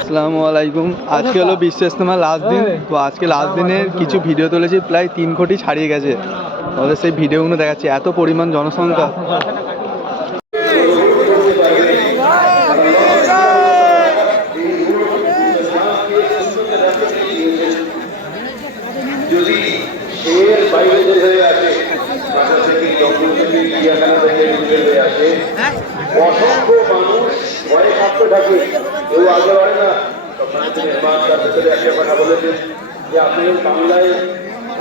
আসসালামু আলাইকুম। আজকে হলো বিশ্ব ইজতেমার লাস্ট দিন। তো আজকে লাস্ট দিনের কিছু ভিডিও তুলেছি, প্রায় 3 কোটি ছাড়িয়ে গেছে। তাহলে সেই ভিডিওগুলো দেখাচ্ছি, এত পরিমাণ জনসংখ্যা। যদি এর বাইরে হয়ে আসে, ঢাকা থেকে, জঙ্গল থেকে, চিড়িয়াখানা থেকে হয়ে আসে, অসংখ্য মানুষ ভয়ে থাকতে থাকে, কেউ আগে বাড়ে না। একটা কথা বলেছেন যে আপনাদের বাংলায়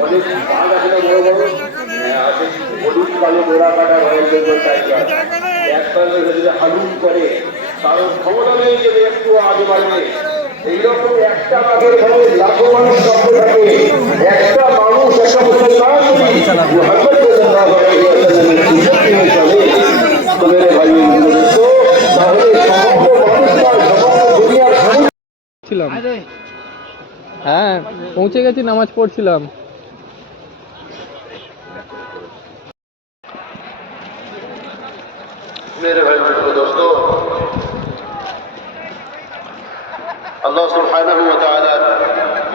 অনেক বাঘ আছে না, বড় বড় আছে, হলুদ কালো গোড়া কাটা রয়েল বেঙ্গল টাইগার, একবার যদি হালুম করে কারণ ক্ষমতা নেই যে একটু আগে বাড়বে। এইরকম একটা বাঘের ভাবে লাখো মানুষ শব্দ থাকে, একটা মানুষ একটা মুসলমান হ্যাঁ, পৌঁছে গেছি, নামাজ পড়ছিলাম। मेरे भाई बहनों दोस्तों, अल्लाह सुब्हानहू व तआला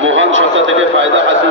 মহান সত্তা থেকে ফায়দা হাসিল